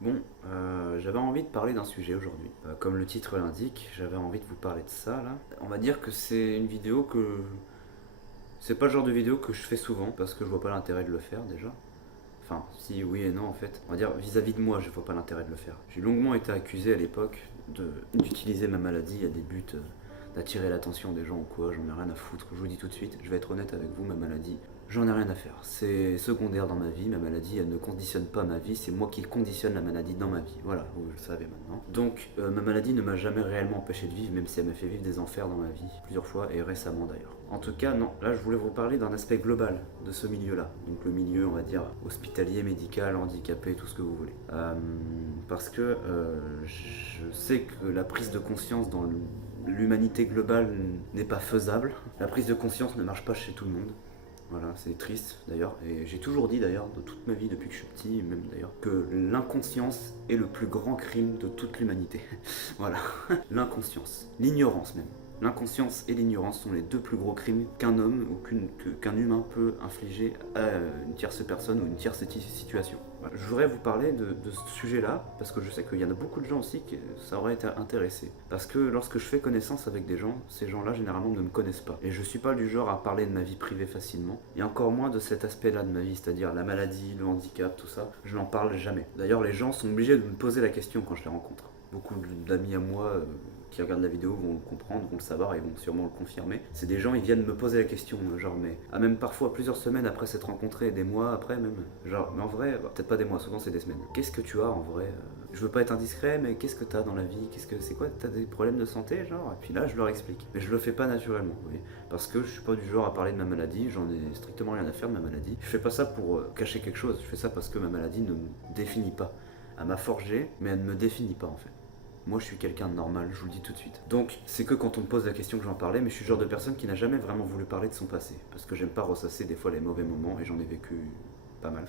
Bon, j'avais envie de parler d'un sujet aujourd'hui. Comme le titre l'indique, j'avais envie de vous parler de ça là. On va dire que c'est une vidéo que. C'est pas le genre de vidéo que je fais souvent parce que je vois pas l'intérêt de le faire déjà. Enfin, si, oui et non en fait. On va dire vis-à-vis de moi, je vois pas l'intérêt de le faire. J'ai longuement été accusé à l'époque d'utiliser ma maladie à des buts d'attirer l'attention des gens ou quoi. J'en ai rien à foutre. Je vous dis tout de suite, je vais être honnête avec vous, ma maladie, j'en ai rien à faire. C'est secondaire dans ma vie. Ma maladie, elle ne conditionne pas ma vie. C'est moi qui conditionne la maladie dans ma vie. Voilà, vous le savez maintenant. Donc, ma maladie ne m'a jamais réellement empêché de vivre, même si elle m'a fait vivre des enfers dans ma vie, plusieurs fois et récemment d'ailleurs. En tout cas, non, là je voulais vous parler d'un aspect global de ce milieu-là. Donc le milieu, on va dire, hospitalier, médical, handicapé, tout ce que vous voulez. Parce que je sais que la prise de conscience dans l'humanité globale n'est pas faisable. La prise de conscience ne marche pas chez tout le monde. Voilà, c'est triste d'ailleurs. Et j'ai toujours dit d'ailleurs, de toute ma vie, depuis que je suis petit, même d'ailleurs, que l'inconscience est le plus grand crime de toute l'humanité. Voilà, l'inconscience, l'ignorance même. L'inconscience et l'ignorance sont les deux plus gros crimes qu'un homme ou qu'un humain peut infliger à une tierce personne ou une tierce situation. Voilà. Je voudrais vous parler de ce sujet-là, parce que je sais qu'il y en a beaucoup de gens aussi qui ça aurait été intéressé. Parce que lorsque je fais connaissance avec des gens, ces gens-là généralement ne me connaissent pas. Et je suis pas du genre à parler de ma vie privée facilement, et encore moins de cet aspect-là de ma vie, c'est-à-dire la maladie, le handicap, tout ça. Je n'en parle jamais. D'ailleurs, les gens sont obligés de me poser la question quand je les rencontre. Beaucoup d'amis à moi qui regardent la vidéo vont le comprendre, vont le savoir et vont sûrement le confirmer. C'est des gens, ils viennent me poser la question, genre, mais même parfois plusieurs semaines après s'être rencontrés, des mois après même. Genre, mais en vrai, peut-être pas des mois, souvent c'est des semaines. Qu'est-ce que tu as en vrai Je veux pas être indiscret, mais qu'est-ce que t'as dans la vie c'est quoi T'as des problèmes de santé, genre Et puis là, je leur explique. Mais je le fais pas naturellement, vous voyez. Parce que je suis pas du genre à parler de ma maladie, j'en ai strictement rien à faire de ma maladie. Je fais pas ça pour cacher quelque chose, je fais ça parce que ma maladie ne me définit pas. Elle m'a forgé, mais elle ne me définit pas en fait. Moi, je suis quelqu'un de normal, je vous le dis tout de suite. Donc, c'est que quand on me pose la question que j'en parlais, mais je suis le genre de personne qui n'a jamais vraiment voulu parler de son passé. Parce que j'aime pas ressasser des fois les mauvais moments, et j'en ai vécu pas mal.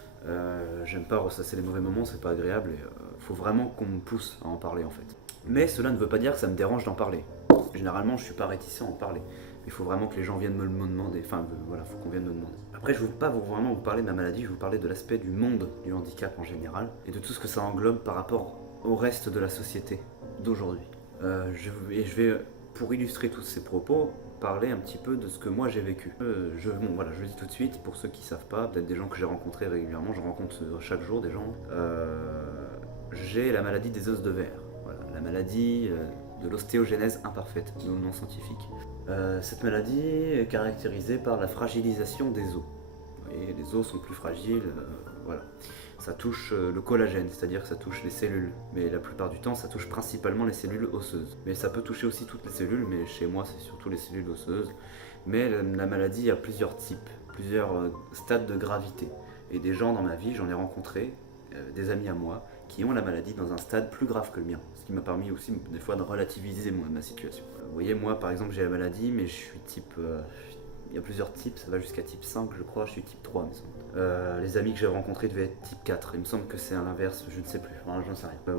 J'aime pas ressasser les mauvais moments, c'est pas agréable, et faut vraiment qu'on me pousse à en parler en fait. Mais cela ne veut pas dire que ça me dérange d'en parler. Généralement, je suis pas réticent à en parler. Mais il faut vraiment que les gens viennent me le demander. Enfin, voilà, faut qu'on vienne me demander. Après, je ne veux pas vraiment vous parler de ma maladie, je vais vous parler de l'aspect du monde du handicap en général, et de tout ce que ça englobe par rapport au reste de la société d'aujourd'hui. Je vais, pour illustrer tous ces propos, parler un petit peu de ce que moi j'ai vécu. Bon, voilà, je le dis tout de suite, pour ceux qui ne savent pas, peut-être des gens que j'ai rencontrés régulièrement, je rencontre chaque jour des gens. J'ai la maladie des os de verre. Voilà, la maladie de l'ostéogenèse imparfaite, de nom scientifique. Cette maladie est caractérisée par la fragilisation des os. Vous voyez, les os sont plus fragiles, voilà. Ça touche le collagène, c'est-à-dire que ça touche les cellules. Mais la plupart du temps, ça touche principalement les cellules osseuses. Mais ça peut toucher aussi toutes les cellules, mais chez moi, c'est surtout les cellules osseuses. Mais la maladie a plusieurs types, plusieurs stades de gravité. Et des gens dans ma vie, j'en ai rencontré, des amis à moi, qui ont la maladie dans un stade plus grave que le mien. Ce qui m'a permis aussi des fois de relativiser ma situation. Vous voyez, moi par exemple, j'ai la maladie, mais je suis type il y a plusieurs types, ça va jusqu'à type 5 je crois, je suis type 3 il me semble. Les amis que j'ai rencontrés devaient être type 4, il me semble que c'est à l'inverse, je ne sais plus, enfin, j'en sais rien. Vous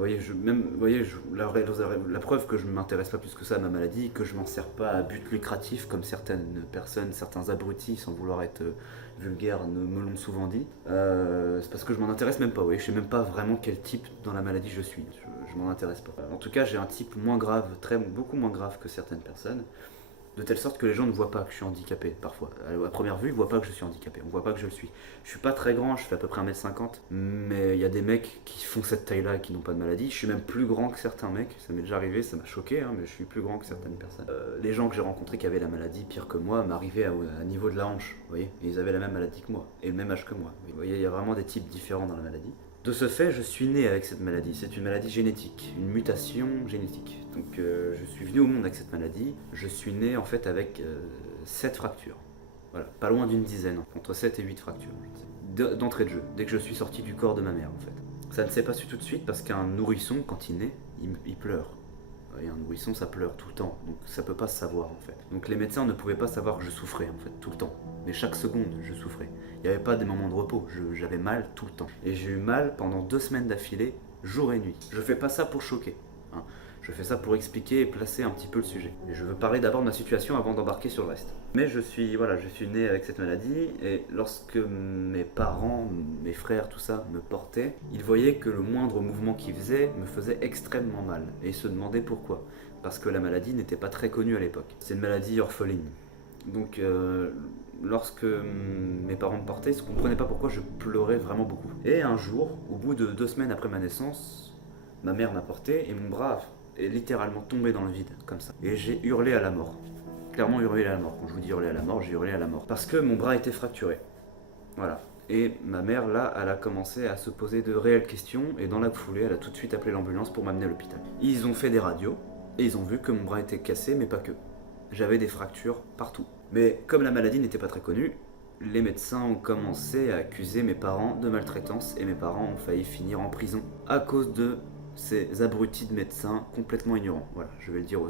voyez, la preuve que je ne m'intéresse pas plus que ça à ma maladie, que je m'en sers pas à but lucratif comme certaines personnes, certains abrutis, sans vouloir être vulgaire, me l'ont souvent dit, c'est parce que je m'en intéresse même pas, vous voyez, je sais même pas vraiment quel type dans la maladie je suis, je m'en intéresse pas. En tout cas, j'ai un type moins grave, beaucoup moins grave que certaines personnes, de telle sorte que les gens ne voient pas que je suis handicapé parfois. À première vue, ils ne voient pas que je suis handicapé, on ne voit pas que je le suis. Je suis pas très grand, je fais à peu près 1m50, mais il y a des mecs qui font cette taille-là et qui n'ont pas de maladie. Je suis même plus grand que certains mecs, ça m'est déjà arrivé, ça m'a choqué, hein, mais je suis plus grand que certaines personnes. Les gens que j'ai rencontrés qui avaient la maladie, pire que moi, m'arrivaient à niveau de la hanche, vous voyez, et ils avaient la même maladie que moi, et le même âge que moi. Vous voyez, il y a vraiment des types différents dans la maladie. De ce fait, je suis né avec cette maladie. C'est une maladie génétique, une mutation génétique. Donc je suis venu au monde avec cette maladie. Je suis né en fait avec 7 fractures. Voilà, pas loin d'une dizaine, entre 7 et 8 fractures. D'entrée de jeu, dès que je suis sorti du corps de ma mère en fait. Ça ne s'est pas su tout de suite parce qu'un nourrisson, quand il naît, il pleure. Et un nourrisson, ça pleure tout le temps, donc ça peut pas se savoir en fait. Donc les médecins ne pouvaient pas savoir que je souffrais en fait, tout le temps. Mais chaque seconde, je souffrais. Il n'y avait pas des moments de repos, j'avais mal tout le temps. Et j'ai eu mal pendant 2 semaines d'affilée, jour et nuit. Je fais pas ça pour choquer. Hein. Je fais ça pour expliquer et placer un petit peu le sujet. Et je veux parler d'abord de ma situation avant d'embarquer sur le reste. Mais je suis né avec cette maladie, et lorsque mes parents, mes frères, tout ça, me portaient, ils voyaient que le moindre mouvement qu'ils faisaient me faisait extrêmement mal. Et ils se demandaient pourquoi. Parce que la maladie n'était pas très connue à l'époque. C'est une maladie orpheline. Donc lorsque mes parents me portaient, ils ne comprenaient pas pourquoi je pleurais vraiment beaucoup. Et un jour, au bout de 2 semaines après ma naissance, ma mère m'a porté et mon bras est littéralement tombé dans le vide, comme ça. Et j'ai hurlé à la mort. Clairement hurlé à la mort. Quand je vous dis hurler à la mort, j'ai hurlé à la mort. Parce que mon bras était fracturé. Voilà. Et ma mère, là, elle a commencé à se poser de réelles questions, et dans la foulée, elle a tout de suite appelé l'ambulance pour m'amener à l'hôpital. Ils ont fait des radios, et ils ont vu que mon bras était cassé, mais pas que. J'avais des fractures partout. Mais comme la maladie n'était pas très connue, les médecins ont commencé à accuser mes parents de maltraitance, et mes parents ont failli finir en prison à cause de ces abrutis de médecins complètement ignorants. Voilà, je vais le dire.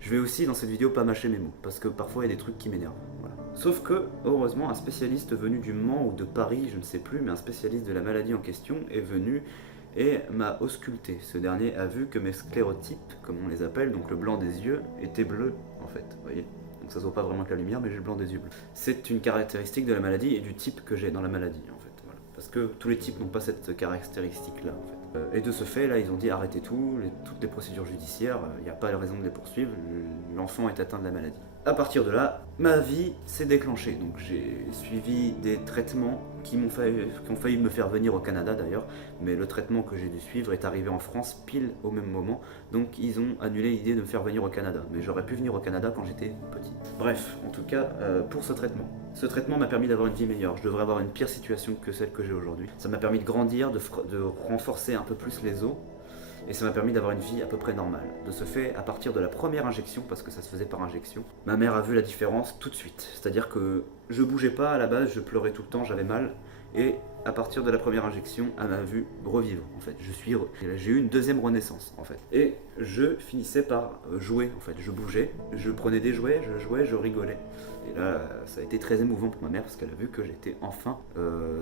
Je vais aussi dans cette vidéo pas mâcher mes mots, parce que parfois il y a des trucs qui m'énervent. Voilà. Sauf que, heureusement, un spécialiste venu du Mans ou de Paris, je ne sais plus, mais un spécialiste de la maladie en question est venu et m'a ausculté. Ce dernier a vu que mes sclérotypes, comme on les appelle, donc le blanc des yeux, était bleu en fait, vous voyez. Donc ça se voit pas vraiment avec la lumière, mais j'ai le blanc des yeux bleus. C'est une caractéristique de la maladie et du type que j'ai dans la maladie en fait. Voilà. Parce que tous les types n'ont pas cette caractéristique là en fait. Et de ce fait, là, ils ont dit arrêtez tout, toutes les procédures judiciaires, il n'y a pas de raison de les poursuivre, l'enfant est atteint de la maladie. À partir de là, ma vie s'est déclenchée. Donc j'ai suivi des traitements qui ont failli me faire venir au Canada d'ailleurs, mais le traitement que j'ai dû suivre est arrivé en France pile au même moment, donc ils ont annulé l'idée de me faire venir au Canada. Mais j'aurais pu venir au Canada quand j'étais petit. Bref, en tout cas, pour ce traitement. Ce traitement m'a permis d'avoir une vie meilleure. Je devrais avoir une pire situation que celle que j'ai aujourd'hui. Ça m'a permis de grandir, de renforcer un peu plus les os, et ça m'a permis d'avoir une vie à peu près normale. De ce fait, à partir de la première injection, parce que ça se faisait par injection, ma mère a vu la différence tout de suite. C'est-à-dire que je bougeais pas à la base, je pleurais tout le temps, j'avais mal, et à partir de la première injection, elle m'a vu revivre. En fait, j'ai eu une deuxième renaissance en fait. Et je finissais par jouer en fait. Je bougeais, je prenais des jouets, je jouais, je rigolais. Et là, ça a été très émouvant pour ma mère parce qu'elle a vu que j'étais enfin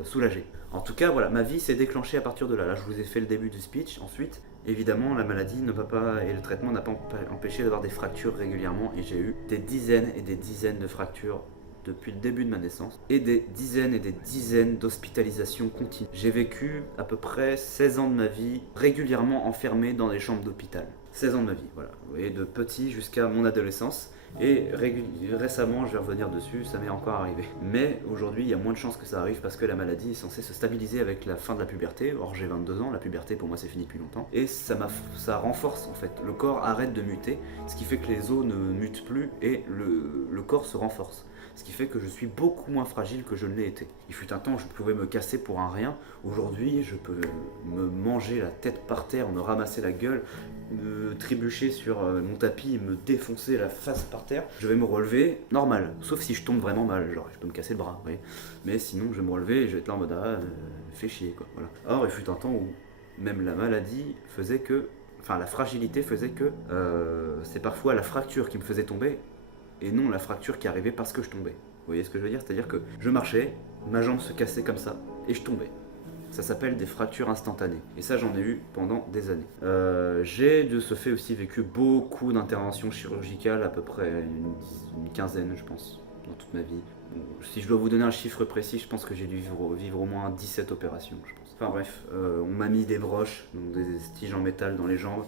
soulagé. En tout cas, voilà, ma vie s'est déclenchée à partir de là. Là, je vous ai fait le début du speech. Ensuite, évidemment, la maladie ne va pas et le traitement n'a pas empêché d'avoir des fractures régulièrement. Et j'ai eu des dizaines et des dizaines de fractures depuis le début de ma naissance, et des dizaines d'hospitalisations continues. J'ai vécu à peu près 16 ans de ma vie régulièrement enfermé dans des chambres d'hôpital. 16 ans de ma vie, voilà. Vous voyez, de petit jusqu'à mon adolescence. Et récemment, je vais revenir dessus, ça m'est encore arrivé. Mais aujourd'hui, il y a moins de chances que ça arrive parce que la maladie est censée se stabiliser avec la fin de la puberté. Or, j'ai 22 ans, la puberté pour moi c'est fini depuis longtemps. Et ça renforce en fait. Le corps arrête de muter, ce qui fait que les os ne mutent plus et le corps se renforce. Ce qui fait que je suis beaucoup moins fragile que je ne l'ai été. Il fut un temps où je pouvais me casser pour un rien. Aujourd'hui, je peux me manger la tête par terre, me ramasser la gueule, me trébucher sur mon tapis et me défoncer la face par terre. Je vais me relever normal, sauf si je tombe vraiment mal, genre je peux me casser le bras, vous voyez. Mais sinon, je vais me relever et je vais être là en mode fais chier quoi. Voilà. Or, il fut un temps où même la maladie faisait que, enfin la fragilité faisait que c'est parfois la fracture qui me faisait tomber, et non la fracture qui arrivait parce que je tombais. Vous voyez ce que je veux dire? C'est-à-dire que je marchais, ma jambe se cassait comme ça, et je tombais. Ça s'appelle des fractures instantanées. Et ça, j'en ai eu pendant des années. J'ai de ce fait aussi vécu beaucoup d'interventions chirurgicales, à peu près une quinzaine, je pense, dans toute ma vie. Bon, si je dois vous donner un chiffre précis, je pense que j'ai dû vivre au moins 17 opérations, je pense. Enfin bref, on m'a mis des broches, donc des tiges en métal dans les jambes.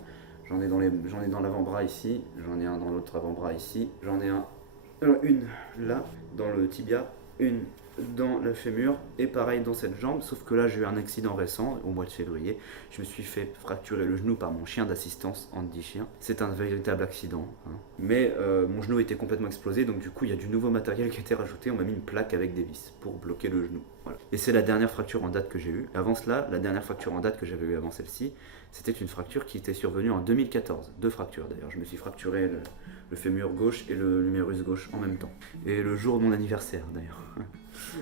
J'en ai dans l'avant-bras ici, j'en ai un dans l'autre avant-bras ici, j'en ai une là, dans le tibia, une dans le fémur, et pareil dans cette jambe, sauf que là j'ai eu un accident récent, au mois de février. Je me suis fait fracturer le genou par mon chien d'assistance, Andy Chien. C'est un véritable accident, hein. Mais mon genou était complètement explosé, donc du coup il y a du nouveau matériel qui a été rajouté, on m'a mis une plaque avec des vis pour bloquer le genou. Voilà. Et c'est la dernière fracture en date que j'ai eue. Avant cela, la dernière fracture en date que j'avais eue avant celle-ci, c'était une fracture qui était survenue en 2014. 2 fractures d'ailleurs, je me suis fracturé le fémur gauche et le l'humérus gauche en même temps. Et le jour de mon anniversaire d'ailleurs.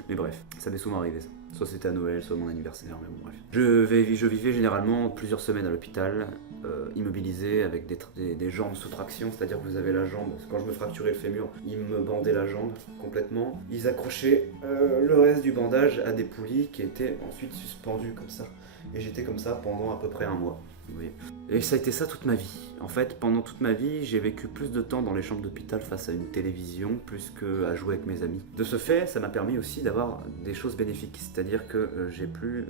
Mais bref, ça m'est souvent arrivé ça. Soit c'était à Noël, soit mon anniversaire, mais bon bref. Je vivais généralement plusieurs semaines à l'hôpital, immobilisé avec des jambes sous traction, c'est-à-dire que vous avez la jambe, quand je me fracturais le fémur, ils me bandaient la jambe complètement. Ils accrochaient le reste du bandage à des poulies qui étaient ensuite suspendues comme ça. Et j'étais comme ça pendant à peu près un mois. vous voyez. Et ça a été ça toute ma vie. En fait, pendant toute ma vie, j'ai vécu plus de temps dans les chambres d'hôpital face à une télévision, plus qu'à jouer avec mes amis. De ce fait, ça m'a permis aussi d'avoir des choses bénéfiques, c'est-à-dire que j'ai pu,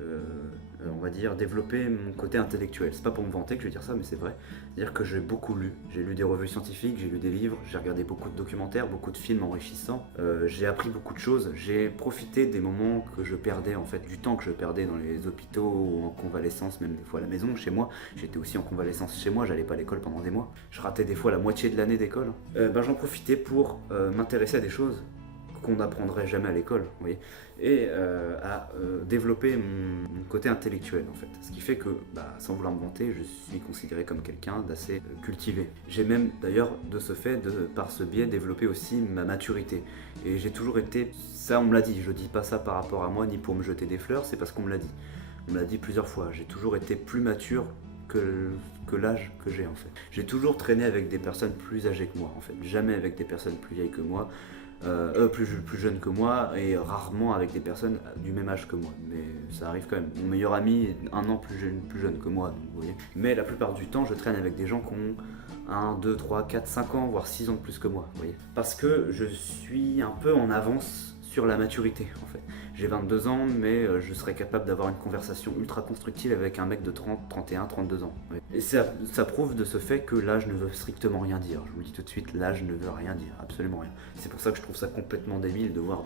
on va dire, développer mon côté intellectuel. C'est pas pour me vanter que je vais dire ça, mais c'est vrai. C'est-à-dire que j'ai beaucoup lu. J'ai lu des revues scientifiques, j'ai lu des livres, j'ai regardé beaucoup de documentaires, beaucoup de films enrichissants. J'ai appris beaucoup de choses. J'ai profité des moments que je perdais, en fait, du temps que je perdais dans les hôpitaux ou en convalescence, même des fois à la maison, chez moi. J'étais aussi en convalescence chez moi, j'allais pas à l'école pendant des mois. Je ratais des fois la moitié de l'année d'école. J'en profitais pour m'intéresser à des choses qu'on n'apprendrait jamais à l'école, vous voyez, et à développer mon côté intellectuel en fait. Ce qui fait que, sans vouloir me vanter, je suis considéré comme quelqu'un d'assez cultivé. J'ai même d'ailleurs de ce fait, par ce biais, développé aussi ma maturité. Et j'ai toujours été, ça on me l'a dit, je dis pas ça par rapport à moi ni pour me jeter des fleurs, c'est parce qu'on me l'a dit. On me l'a dit plusieurs fois, j'ai toujours été plus mature que l'âge que j'ai en fait. J'ai toujours traîné avec des personnes plus âgées que moi en fait, jamais avec des personnes plus vieilles que moi, plus jeunes que moi, et rarement avec des personnes du même âge que moi. Mais ça arrive quand même. Mon meilleur ami est un an plus jeune que moi, donc, vous voyez. Mais la plupart du temps, je traîne avec des gens qui ont 1, 2, 3, 4, 5 ans, voire 6 ans de plus que moi, vous voyez. Parce que je suis un peu en avance sur la maturité en fait. J'ai 22 ans, mais je serais capable d'avoir une conversation ultra constructive avec un mec de 30, 31, 32 ans. Ouais. Et ça prouve de ce fait que l'âge ne veut strictement rien dire. Je vous le dis tout de suite, l'âge ne veut rien dire, absolument rien. C'est pour ça que je trouve ça complètement débile de voir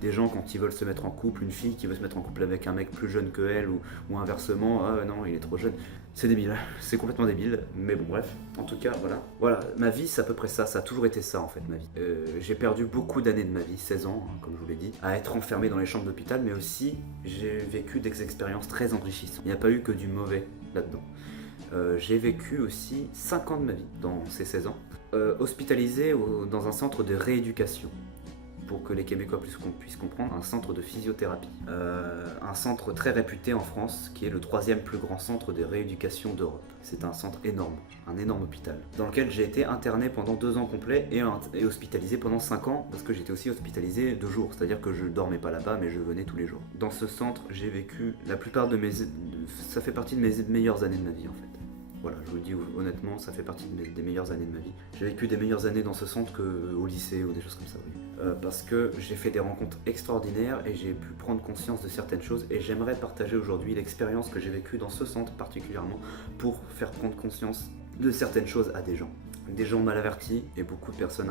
des gens quand ils veulent se mettre en couple, une fille qui veut se mettre en couple avec un mec plus jeune que elle, ou inversement, ah non, il est trop jeune. C'est débile, c'est complètement débile, mais bon bref, en tout cas voilà. Voilà, ma vie c'est à peu près ça, ça a toujours été ça en fait ma vie. J'ai perdu beaucoup d'années de ma vie, 16 ans, hein, comme je vous l'ai dit, à être enfermé dans les chambres d'hôpital, mais aussi j'ai vécu des expériences très enrichissantes. Il n'y a pas eu que du mauvais là-dedans. J'ai vécu aussi 5 ans de ma vie dans ces 16 ans, hospitalisé dans un centre de rééducation. Pour que les Québécois puissent comprendre, un centre de physiothérapie. Un centre très réputé en France, qui est le 3e plus grand centre de rééducation d'Europe. C'est un centre énorme, un énorme hôpital, dans lequel j'ai été interné pendant 2 ans complets et hospitalisé pendant 5 ans, parce que j'étais aussi hospitalisé 2 jours, c'est-à-dire que je dormais pas là-bas, mais je venais tous les jours. Dans ce centre, j'ai vécu la plupart de ça fait partie de mes meilleures années de ma vie en fait. Voilà, je vous le dis honnêtement, ça fait partie des meilleures années de ma vie. J'ai vécu des meilleures années dans ce centre qu'au lycée ou des choses comme ça, oui. Parce que j'ai fait des rencontres extraordinaires et j'ai pu prendre conscience de certaines choses, et j'aimerais partager aujourd'hui l'expérience que j'ai vécue dans ce centre particulièrement pour faire prendre conscience de certaines choses à des gens. Des gens mal avertis et beaucoup de personnes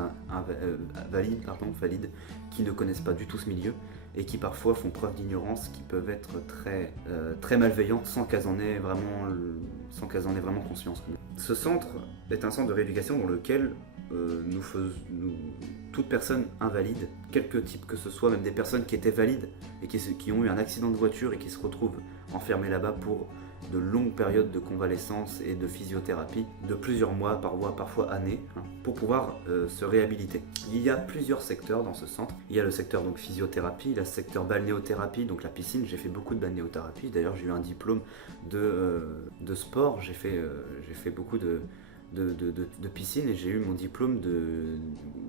valides qui ne connaissent pas du tout ce milieu et qui parfois font preuve d'ignorance, qui peuvent être très malveillantes sans qu'elles en aient vraiment conscience. Ce centre est un centre de rééducation dans lequel toute personne invalide, quelque type que ce soit, même des personnes qui étaient valides et qui ont eu un accident de voiture et qui se retrouvent enfermées là-bas pour de longues périodes de convalescence et de physiothérapie, de plusieurs mois, parfois années, pour pouvoir se réhabiliter. Il y a plusieurs secteurs dans ce centre. Il y a le secteur donc physiothérapie, le secteur balnéothérapie, donc la piscine. J'ai fait beaucoup de balnéothérapie. D'ailleurs, j'ai eu un diplôme de sport. J'ai fait beaucoup de piscine, et j'ai eu mon diplôme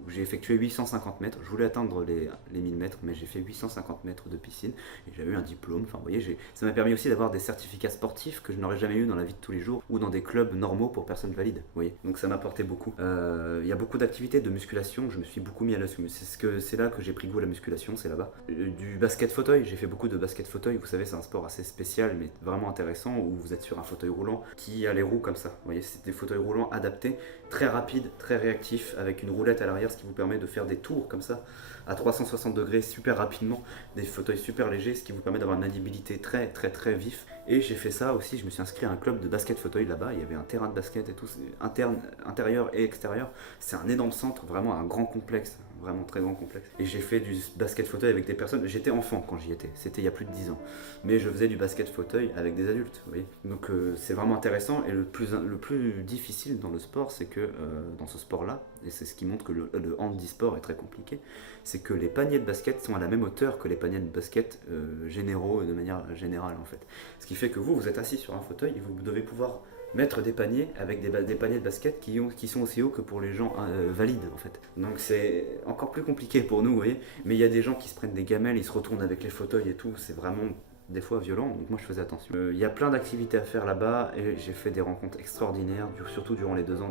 où j'ai effectué 850 mètres. Je voulais atteindre les 1000 mètres, mais j'ai fait 850 mètres de piscine et j'avais eu un diplôme. Enfin, vous voyez, ça m'a permis aussi d'avoir des certificats sportifs que je n'aurais jamais eu dans la vie de tous les jours ou dans des clubs normaux pour personnes valides. Vous voyez, donc ça m'a apporté beaucoup. Il y a beaucoup d'activités de musculation. Je me suis beaucoup mis à la c'est là que j'ai pris goût à la musculation, c'est là-bas. Du basket fauteuil, j'ai fait beaucoup de basket fauteuil. Vous savez, c'est un sport assez spécial mais vraiment intéressant où vous êtes sur un fauteuil roulant qui a les roues comme ça. Vous voyez, c'est des fauteuils roulants adapté, très rapide, très réactif, avec une roulette à l'arrière, ce qui vous permet de faire des tours comme ça, à 360 degrés super rapidement, des fauteuils super légers, ce qui vous permet d'avoir une maniabilité très très très vif. Et j'ai fait ça aussi, je me suis inscrit à un club de basket fauteuil là-bas, il y avait un terrain de basket et tout, intérieur et extérieur, c'est un énorme centre, vraiment un grand complexe, vraiment très grand complexe. Et j'ai fait du basket fauteuil avec des personnes, j'étais enfant quand j'y étais, c'était il y a plus de 10 ans, mais je faisais du basket fauteuil avec des adultes, vous voyez. Donc c'est vraiment intéressant, et le plus difficile dans le sport, c'est que dans ce sport-là, et c'est ce qui montre que le handisport est très compliqué, c'est que les paniers de basket sont à la même hauteur que les paniers de basket généraux, de manière générale en fait. Ce qui fait que vous êtes assis sur un fauteuil et vous devez pouvoir mettre des paniers avec des paniers de basket qui sont aussi hauts que pour les gens valides en fait. Donc c'est encore plus compliqué pour nous, vous voyez. Mais il y a des gens qui se prennent des gamelles, ils se retournent avec les fauteuils et tout, c'est vraiment des fois violent, donc moi je faisais attention. Il y a plein d'activités à faire là-bas et j'ai fait des rencontres extraordinaires, surtout durant les 2 ans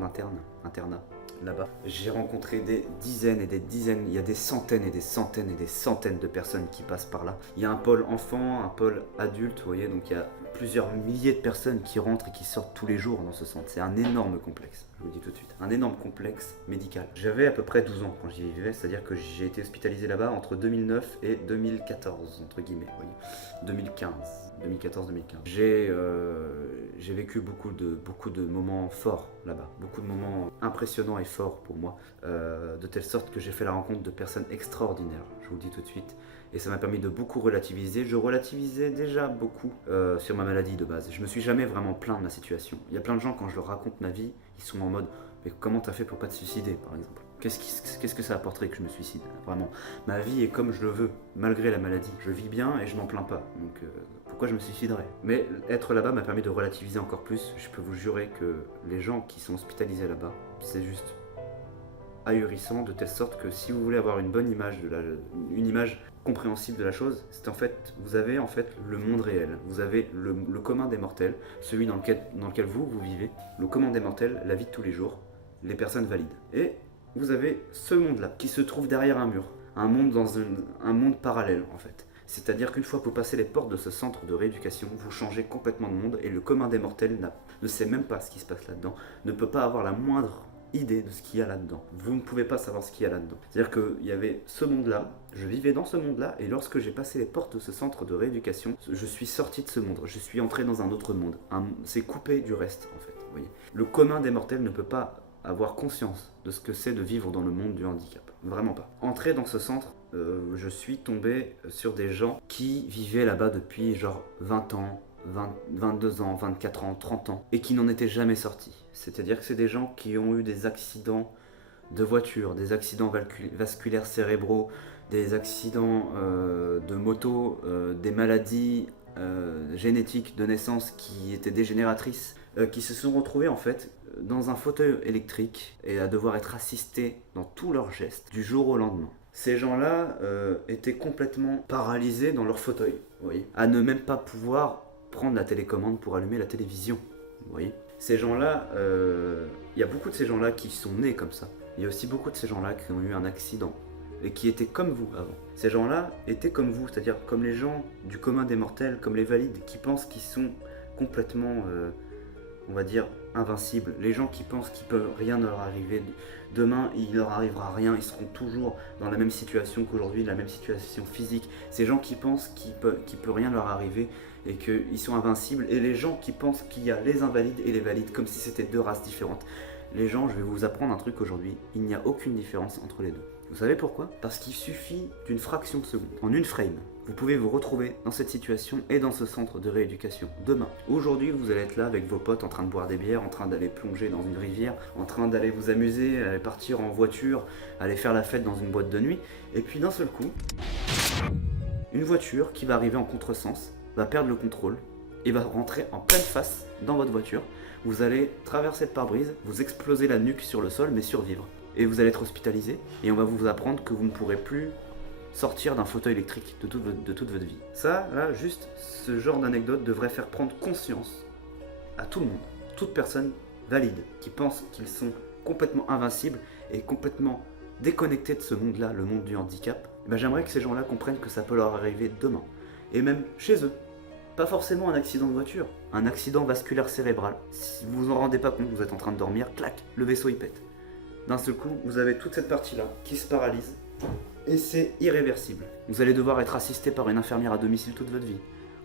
internat là-bas. J'ai rencontré des dizaines et des dizaines, il y a des centaines et des centaines et des centaines de personnes qui passent par là. Il y a un pôle enfant, un pôle adulte, vous voyez, donc il y a plusieurs milliers de personnes qui rentrent et qui sortent tous les jours dans ce centre. C'est un énorme complexe, je vous le dis tout de suite, un énorme complexe médical. J'avais à peu près 12 ans quand j'y vivais, c'est-à-dire que j'ai été hospitalisé là-bas entre 2009 et 2014, entre guillemets, vous voyez, 2015. 2014-2015. J'ai vécu beaucoup de moments forts là-bas, beaucoup de moments impressionnants et forts pour moi, de telle sorte que j'ai fait la rencontre de personnes extraordinaires, je vous le dis tout de suite, et ça m'a permis de beaucoup relativiser. Je relativisais déjà beaucoup sur ma maladie de base. Je me suis jamais vraiment plaint de ma situation. Il y a plein de gens, quand je leur raconte ma vie, ils sont en mode « mais comment t'as fait pour pas te suicider, par exemple ?» Qu'est-ce que ça apporterait que je me suicide? Vraiment, ma vie est comme je le veux, malgré la maladie. Je vis bien et je m'en plains pas, donc pourquoi je me suiciderais? Mais être là-bas m'a permis de relativiser encore plus. Je peux vous jurer que les gens qui sont hospitalisés là-bas, c'est juste ahurissant, de telle sorte que si vous voulez avoir une bonne image, une image compréhensible de la chose, c'est en fait, vous avez en fait le monde réel, vous avez le commun des mortels, celui dans lequel vous vivez, le commun des mortels, la vie de tous les jours, les personnes valides. Et vous avez ce monde-là qui se trouve derrière un mur, un monde un monde parallèle en fait. C'est-à-dire qu'une fois que vous passez les portes de ce centre de rééducation, vous changez complètement de monde et le commun des mortels ne sait même pas ce qui se passe là-dedans, ne peut pas avoir la moindre idée de ce qu'il y a là-dedans. Vous ne pouvez pas savoir ce qu'il y a là-dedans. C'est-à-dire qu'il y avait ce monde-là, je vivais dans ce monde-là, et lorsque j'ai passé les portes de ce centre de rééducation, je suis sorti de ce monde, je suis entré dans un autre monde. C'est coupé du reste, en fait. Vous voyez. Le commun des mortels ne peut pas avoir conscience de ce que c'est de vivre dans le monde du handicap. Vraiment pas. Entré dans ce centre, je suis tombé sur des gens qui vivaient là-bas depuis genre 20 ans, 22 ans, 24 ans, 30 ans, et qui n'en étaient jamais sortis. C'est-à-dire que c'est des gens qui ont eu des accidents de voiture, des accidents vasculaires cérébraux, des accidents de moto, des maladies génétiques de naissance qui étaient dégénératrices, qui se sont retrouvés en fait dans un fauteuil électrique et à devoir être assistés dans tous leurs gestes du jour au lendemain. Ces gens-là étaient complètement paralysés dans leur fauteuil, vous voyez, à ne même pas pouvoir prendre la télécommande pour allumer la télévision, vous voyez. Ces gens-là, il y a beaucoup de ces gens-là qui sont nés comme ça. Il y a aussi beaucoup de ces gens-là qui ont eu un accident et qui étaient comme vous avant. Ces gens-là étaient comme vous, c'est-à-dire comme les gens du commun des mortels, comme les valides, qui pensent qu'ils sont complètement, on va dire, invincibles. Les gens qui pensent qu'il ne peut rien leur arriver. Demain, il leur arrivera rien, ils seront toujours dans la même situation qu'aujourd'hui, la même situation physique. Ces gens qui pensent qu'il peut rien leur arriver et qu'ils sont invincibles. Et les gens qui pensent qu'il y a les invalides et les valides, comme si c'était deux races différentes. Les gens, je vais vous apprendre un truc aujourd'hui, il n'y a aucune différence entre les deux. Vous savez pourquoi? Parce qu'il suffit d'une fraction de seconde, en une frame. Vous pouvez vous retrouver dans cette situation et dans ce centre de rééducation demain. Aujourd'hui, vous allez être là avec vos potes en train de boire des bières, en train d'aller plonger dans une rivière, en train d'aller vous amuser, aller partir en voiture, aller faire la fête dans une boîte de nuit. Et puis d'un seul coup, une voiture qui va arriver en contresens va perdre le contrôle et va rentrer en pleine face dans votre voiture. Vous allez traverser le pare-brise, vous exploser la nuque sur le sol, mais survivre. Et vous allez être hospitalisé et on va vous apprendre que vous ne pourrez plus sortir d'un fauteuil électrique de toute votre vie. Ça, là, juste ce genre d'anecdote devrait faire prendre conscience à tout le monde, toute personne valide qui pense qu'ils sont complètement invincibles et complètement déconnectés de ce monde-là, le monde du handicap. Ben, j'aimerais que ces gens-là comprennent que ça peut leur arriver demain, et même chez eux. Pas forcément un accident de voiture, un accident vasculaire cérébral. Si vous vous en rendez pas compte, vous êtes en train de dormir, clac, le vaisseau il pète. D'un seul coup, vous avez toute cette partie-là qui se paralyse. Et c'est irréversible. Vous allez devoir être assisté par une infirmière à domicile toute votre vie.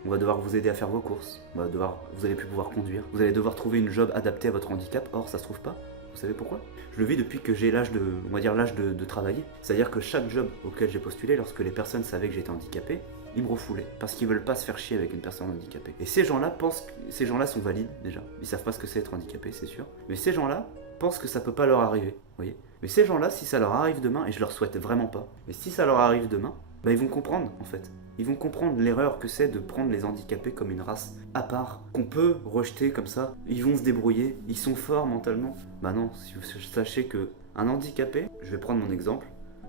On va devoir vous aider à faire vos courses. Vous allez plus pouvoir conduire. Vous allez devoir trouver une job adaptée à votre handicap. Or, ça se trouve pas. Vous savez pourquoi? Je le vis depuis que j'ai l'âge de travailler. C'est-à-dire que chaque job auquel j'ai postulé, lorsque les personnes savaient que j'étais handicapé, ils me refoulaient. Parce qu'ils veulent pas se faire chier avec une personne handicapée. Et ces gens-là sont valides déjà. Ils savent pas ce que c'est être handicapé, c'est sûr. Mais ces gens-là pensent que ça peut pas leur arriver. Vous voyez? Mais ces gens-là, si ça leur arrive demain, et je leur souhaite vraiment pas, mais si ça leur arrive demain, bah ils vont comprendre en fait. Ils vont comprendre l'erreur que c'est de prendre les handicapés comme une race à part, qu'on peut rejeter comme ça. Ils vont se débrouiller, ils sont forts mentalement. Bah non, si vous sachez que un handicapé, je vais prendre mon exemple,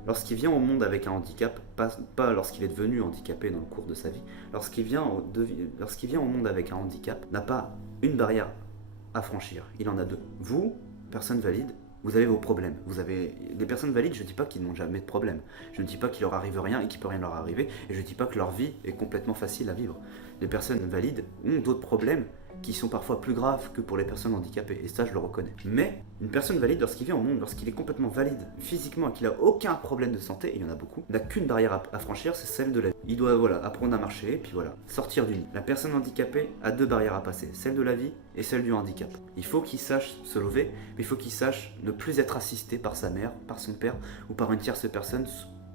lorsqu'il vient au monde avec un handicap, pas lorsqu'il est devenu handicapé dans le cours de sa vie, lorsqu'il vient au monde avec un handicap, n'a pas une barrière à franchir, il en a deux. Vous, personne valide, vous avez vos problèmes. Les personnes valides, je ne dis pas qu'ils n'ont jamais de problème. Je ne dis pas qu'il leur arrive rien et qu'il peut rien leur arriver. Et je ne dis pas que leur vie est complètement facile à vivre. Les personnes valides ont d'autres problèmes qui sont parfois plus graves que pour les personnes handicapées. Et ça, je le reconnais. Mais une personne valide, lorsqu'il vient au monde, lorsqu'il est complètement valide physiquement et qu'il n'a aucun problème de santé, et il y en a beaucoup, n'a qu'une barrière à franchir, c'est celle de la vie. Il doit apprendre à marcher et puis sortir du nid. La personne handicapée a deux barrières à passer, celle de la vie et celle du handicap. Il faut qu'il sache se lever, mais il faut qu'il sache ne plus être assisté par sa mère, par son père ou par une tierce personne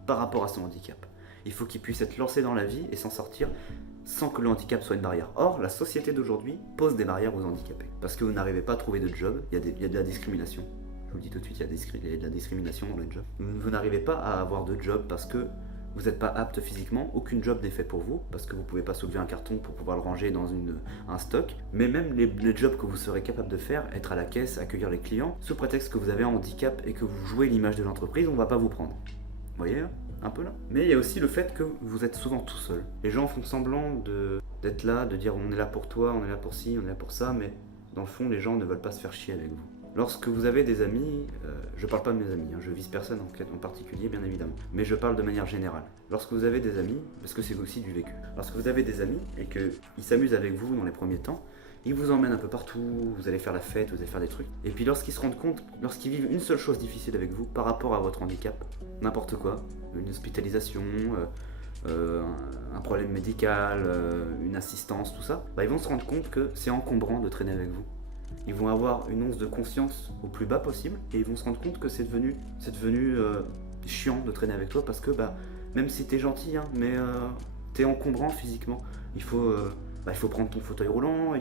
par rapport à son handicap. Il faut qu'il puisse être lancé dans la vie et s'en sortir sans que le handicap soit une barrière. Or, la société d'aujourd'hui pose des barrières aux handicapés. Parce que vous n'arrivez pas à trouver de job, il y a de la discrimination. Je vous le dis tout de suite, il y a de la discrimination dans les jobs. Vous n'arrivez pas à avoir de job parce que vous n'êtes pas apte physiquement, aucune job n'est fait pour vous, parce que vous ne pouvez pas soulever un carton pour pouvoir le ranger dans un stock. Mais même les jobs que vous serez capable de faire, être à la caisse, accueillir les clients, sous prétexte que vous avez un handicap et que vous jouez l'image de l'entreprise, on ne va pas vous prendre. Vous voyez là un peu là. Mais il y a aussi le fait que vous êtes souvent tout seul. Les gens font semblant d'être là, de dire on est là pour toi, on est là pour ci, on est là pour ça, mais dans le fond, les gens ne veulent pas se faire chier avec vous. Lorsque vous avez des amis, je parle pas de mes amis, je vise personne en particulier bien évidemment, mais je parle de manière générale. Lorsque vous avez des amis, parce que c'est aussi du vécu, lorsque vous avez des amis et qu'ils s'amusent avec vous dans les premiers temps, ils vous emmènent un peu partout, vous allez faire la fête, vous allez faire des trucs. Et puis lorsqu'ils se rendent compte, lorsqu'ils vivent une seule chose difficile avec vous par rapport à votre handicap, n'importe quoi, une hospitalisation, un problème médical, une assistance, tout ça, ils vont se rendre compte que c'est encombrant de traîner avec vous. Ils vont avoir une once de conscience au plus bas possible et ils vont se rendre compte que c'est devenu chiant de traîner avec toi parce que même si t'es gentil, hein, mais t'es encombrant physiquement. Il faut prendre ton fauteuil roulant,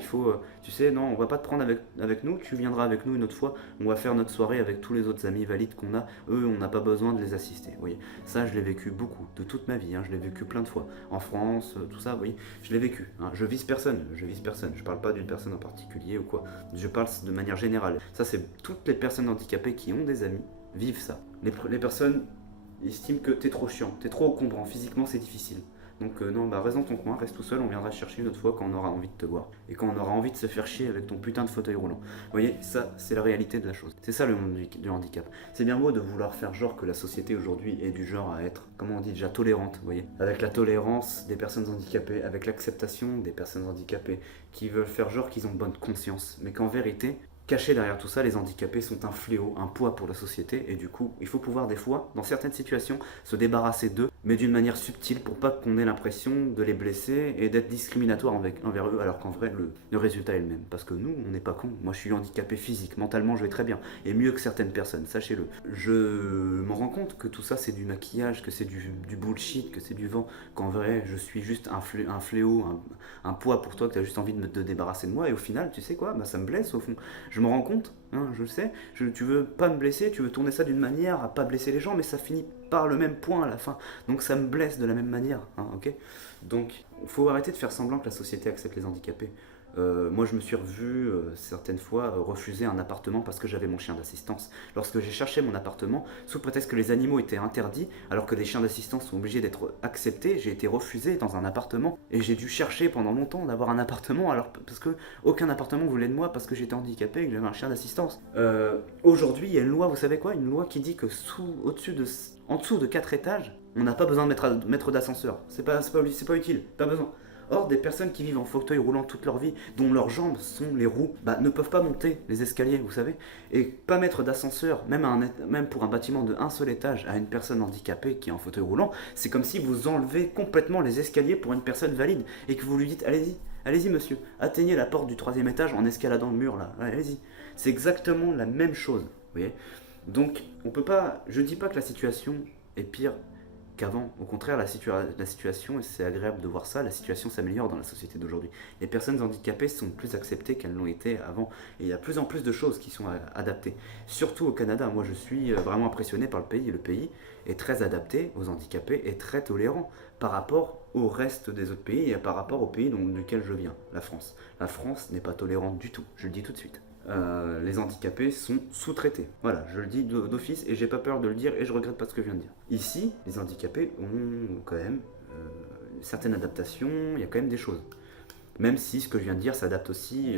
tu sais, non, on va pas te prendre avec nous, tu viendras avec nous une autre fois, on va faire notre soirée avec tous les autres amis valides qu'on a, eux, on n'a pas besoin de les assister, vous voyez. Ça, je l'ai vécu beaucoup, de toute ma vie, hein, je l'ai vécu plein de fois, en France, tout ça, vous voyez, je l'ai vécu, hein. Je vise personne, je parle pas d'une personne en particulier ou quoi, je parle de manière générale. Ça, c'est toutes les personnes handicapées qui ont des amis, vivent ça. Les personnes estiment que t'es trop chiant, t'es trop encombrant, physiquement c'est difficile. Donc non, reste dans ton coin, reste tout seul, on viendra chercher une autre fois quand on aura envie de te voir. Et quand on aura envie de se faire chier avec ton putain de fauteuil roulant. Vous voyez, ça, c'est la réalité de la chose. C'est ça le monde du handicap. C'est bien beau de vouloir faire genre que la société aujourd'hui est du genre à être, comment on dit déjà, tolérante, vous voyez. Avec la tolérance des personnes handicapées, avec l'acceptation des personnes handicapées, qui veulent faire genre qu'ils ont bonne conscience. Mais qu'en vérité, cachés derrière tout ça, les handicapés sont un fléau, un poids pour la société et du coup, il faut pouvoir des fois, dans certaines situations, se débarrasser d'eux, mais d'une manière subtile pour pas qu'on ait l'impression de les blesser et d'être discriminatoire envers eux, alors qu'en vrai, le résultat est le même. Parce que nous, on n'est pas cons. Moi, je suis handicapé physique, mentalement, je vais très bien. Et mieux que certaines personnes, sachez-le. Je me rends compte que tout ça, c'est du maquillage, que c'est du bullshit, que c'est du vent, qu'en vrai, je suis juste un fléau, un poids pour toi, que tu as juste envie de te débarrasser de moi. Et au final, tu sais quoi, ça me blesse au fond. Je me rends compte, hein, je le sais, tu veux pas me blesser, tu veux tourner ça d'une manière à pas blesser les gens, mais ça finit par le même point à la fin. Donc ça me blesse de la même manière, hein, ok. Donc il faut arrêter de faire semblant que la société accepte les handicapés. Moi je me suis revu certaines fois refuser un appartement parce que j'avais mon chien d'assistance. Lorsque j'ai cherché mon appartement, sous prétexte que les animaux étaient interdits, alors que les chiens d'assistance sont obligés d'être acceptés, j'ai été refusé dans un appartement et j'ai dû chercher pendant longtemps d'avoir un appartement parce que aucun appartement voulait de moi parce que j'étais handicapé et que j'avais un chien d'assistance. Aujourd'hui il y a une loi, vous savez quoi, une loi qui dit que en dessous de 4 étages, on n'a pas besoin de mettre d'ascenseur. C'est pas utile, pas besoin. Or, des personnes qui vivent en fauteuil roulant toute leur vie, dont leurs jambes sont les roues, ne peuvent pas monter les escaliers, vous savez. Et pas mettre d'ascenseur, même pour un bâtiment de un seul étage, à une personne handicapée qui est en fauteuil roulant, c'est comme si vous enlevez complètement les escaliers pour une personne valide et que vous lui dites allez-y monsieur, atteignez la porte du 3e étage en escaladant le mur là, allez-y. C'est exactement la même chose, vous voyez. Donc, je dis pas que la situation est pire qu'avant. Au contraire, la situation, et c'est agréable de voir ça, la situation s'améliore dans la société d'aujourd'hui. Les personnes handicapées sont plus acceptées qu'elles l'ont été avant. Et il y a de plus en plus de choses qui sont adaptées. Surtout au Canada. Moi, je suis vraiment impressionné par le pays. Le pays est très adapté aux handicapés et très tolérant par rapport au reste des autres pays et par rapport au pays duquel je viens, la France. La France n'est pas tolérante du tout, je le dis tout de suite. les handicapés sont sous-traités. Voilà, je le dis d'office et j'ai pas peur de le dire et je regrette pas ce que je viens de dire. Ici, les handicapés ont quand même une certaine adaptation, il y a quand même des choses. Même si ce que je viens de dire s'adapte aussi,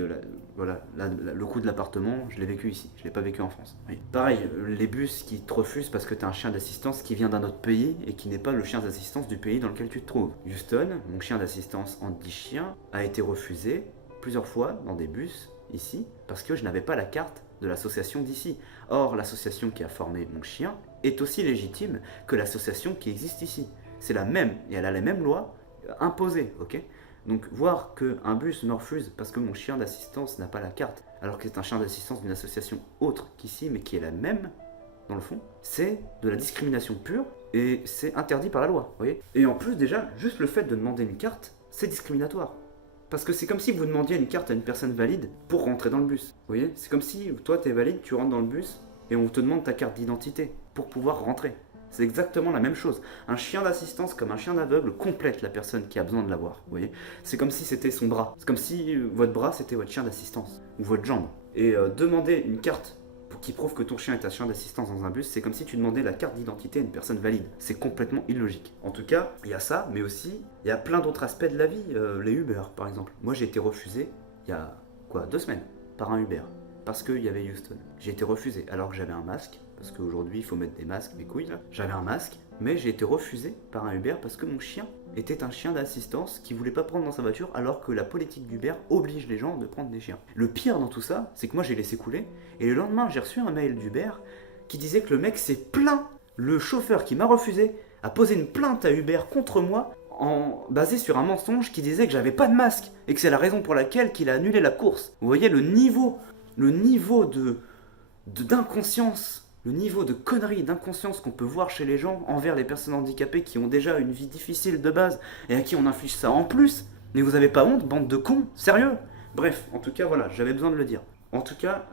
le coût de l'appartement, je l'ai vécu ici, je l'ai pas vécu en France. Oui. Pareil, les bus qui te refusent parce que tu as un chien d'assistance qui vient d'un autre pays et qui n'est pas le chien d'assistance du pays dans lequel tu te trouves. Houston, mon chien d'assistance anti-chien, a été refusé plusieurs fois dans des bus ici parce que je n'avais pas la carte de l'association d'ici. Or, l'association qui a formé mon chien est aussi légitime que l'association qui existe ici. C'est la même et elle a les mêmes lois imposées, ok ? Donc voir qu'un bus me refuse parce que mon chien d'assistance n'a pas la carte, alors que c'est un chien d'assistance d'une association autre qu'ici, mais qui est la même, dans le fond, c'est de la discrimination pure, et c'est interdit par la loi, vous voyez. Et en plus, déjà, juste le fait de demander une carte, c'est discriminatoire. Parce que c'est comme si vous demandiez une carte à une personne valide pour rentrer dans le bus, vous voyez. C'est comme si, toi, t'es valide, tu rentres dans le bus, et on te demande ta carte d'identité pour pouvoir rentrer. C'est exactement la même chose. Un chien d'assistance comme un chien d'aveugle complète la personne qui a besoin de l'avoir. Vous voyez, c'est comme si c'était son bras. C'est comme si votre bras c'était votre chien d'assistance ou votre jambe. Et demander une carte qui prouve que ton chien est un chien d'assistance dans un bus, c'est comme si tu demandais la carte d'identité à une personne valide. C'est complètement illogique. En tout cas, il y a ça, mais aussi il y a plein d'autres aspects de la vie. Les Uber, par exemple. Moi, j'ai été refusé il y a 2 semaines par un Uber parce qu'il y avait Houston. J'ai été refusé alors que j'avais un masque. Parce qu'aujourd'hui il faut mettre des masques, mes couilles là. J'avais un masque, mais j'ai été refusé par un Uber parce que mon chien était un chien d'assistance qui voulait pas prendre dans sa voiture alors que la politique d'Uber oblige les gens de prendre des chiens. Le pire dans tout ça, c'est que moi j'ai laissé couler et le lendemain j'ai reçu un mail d'Uber qui disait que le mec s'est plaint. Le chauffeur qui m'a refusé a posé une plainte à Uber contre moi basé sur un mensonge qui disait que j'avais pas de masque et que c'est la raison pour laquelle qu'il a annulé la course. Vous voyez le niveau d'inconscience, le niveau de conneries, d'inconscience qu'on peut voir chez les gens envers les personnes handicapées qui ont déjà une vie difficile de base et à qui on inflige ça en plus. Mais vous avez pas honte, bande de cons? Sérieux? Bref, en tout cas, voilà, j'avais besoin de le dire. En tout cas,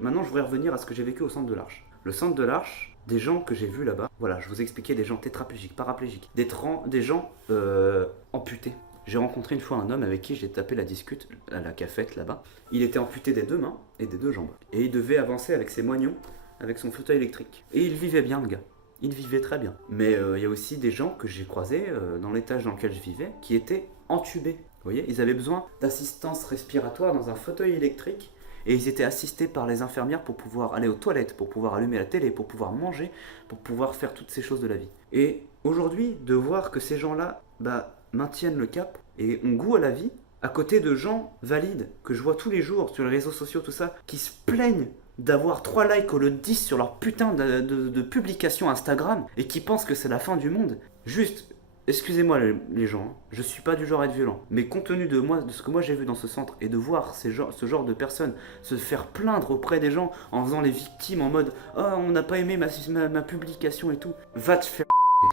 maintenant je voudrais revenir à ce que j'ai vécu au centre de l'Arche. Le centre de l'Arche, des gens que j'ai vus là-bas, voilà, je vous expliquais des gens tétraplégiques, paraplégiques, des gens amputés. J'ai rencontré une fois un homme avec qui j'ai tapé la discute à la cafette là-bas. Il était amputé des 2 mains et des 2 jambes. Et il devait avancer avec ses moignons, avec son fauteuil électrique. Et il vivait bien, le gars. Il vivait très bien. Mais il y a aussi des gens que j'ai croisés dans l'étage dans lequel je vivais qui étaient entubés. Vous voyez, ils avaient besoin d'assistance respiratoire dans un fauteuil électrique et ils étaient assistés par les infirmières pour pouvoir aller aux toilettes, pour pouvoir allumer la télé, pour pouvoir manger, pour pouvoir faire toutes ces choses de la vie. Et aujourd'hui, de voir que ces gens-là maintiennent le cap et ont goût à la vie, à côté de gens valides que je vois tous les jours sur les réseaux sociaux, tout ça, qui se plaignent d'avoir 3 likes au lieu de 10 sur leur putain de publication Instagram et qui pensent que c'est la fin du monde. Juste, excusez-moi les gens, hein, je suis pas du genre à être violent, mais compte tenu de ce que moi j'ai vu dans ce centre et de voir ce genre de personnes se faire plaindre auprès des gens en faisant les victimes en mode « Oh, on n'a pas aimé ma publication et tout », va te faire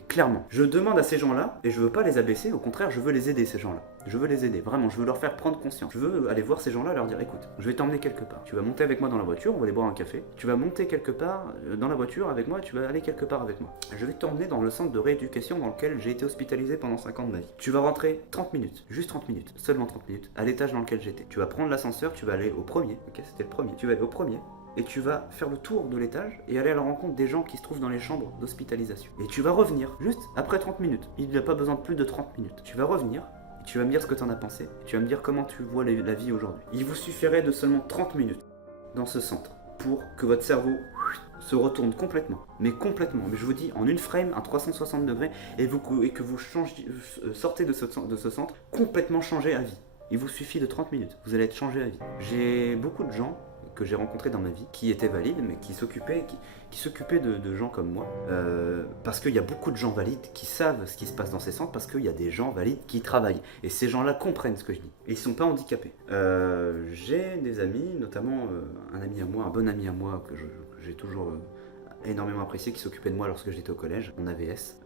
clairement. Je demande à ces gens-là, et je veux pas les abaisser, au contraire, je veux les aider, ces gens-là. Je veux les aider, vraiment, je veux leur faire prendre conscience. Je veux aller voir ces gens-là et leur dire, écoute, je vais t'emmener quelque part. Tu vas monter avec moi dans la voiture, on va aller boire un café. Tu vas monter quelque part dans la voiture avec moi et tu vas aller quelque part avec moi. Je vais t'emmener dans le centre de rééducation dans lequel j'ai été hospitalisé pendant 5 ans de ma vie. Tu vas rentrer 30 minutes, juste 30 minutes, seulement 30 minutes, à l'étage dans lequel j'étais. Tu vas prendre l'ascenseur, tu vas aller au premier, ok, c'était le premier. Tu vas aller au premier. Et tu vas faire le tour de l'étage et aller à la rencontre des gens qui se trouvent dans les chambres d'hospitalisation. Et tu vas revenir, juste après 30 minutes. Il n'y a pas besoin de plus de 30 minutes. Tu vas revenir et tu vas me dire ce que tu en as pensé. Et tu vas me dire comment tu vois la vie aujourd'hui. Il vous suffirait de seulement 30 minutes dans ce centre pour que votre cerveau se retourne complètement. Mais complètement. Mais je vous dis, en une frame, un 360 degrés, et que vous sortez de ce centre complètement changé à vie. Il vous suffit de 30 minutes. Vous allez être changé à vie. J'ai beaucoup de gens que j'ai rencontrés dans ma vie, qui étaient valides, mais qui s'occupaient de gens comme moi. Parce qu'il y a beaucoup de gens valides qui savent ce qui se passe dans ces centres, parce qu'il y a des gens valides qui travaillent. Et ces gens-là comprennent ce que je dis. Et ils ne sont pas handicapés. J'ai des amis, notamment un ami à moi, un bon ami à moi, que j'ai toujours énormément apprécié, qui s'occupait de moi lorsque j'étais au collège, en AVS,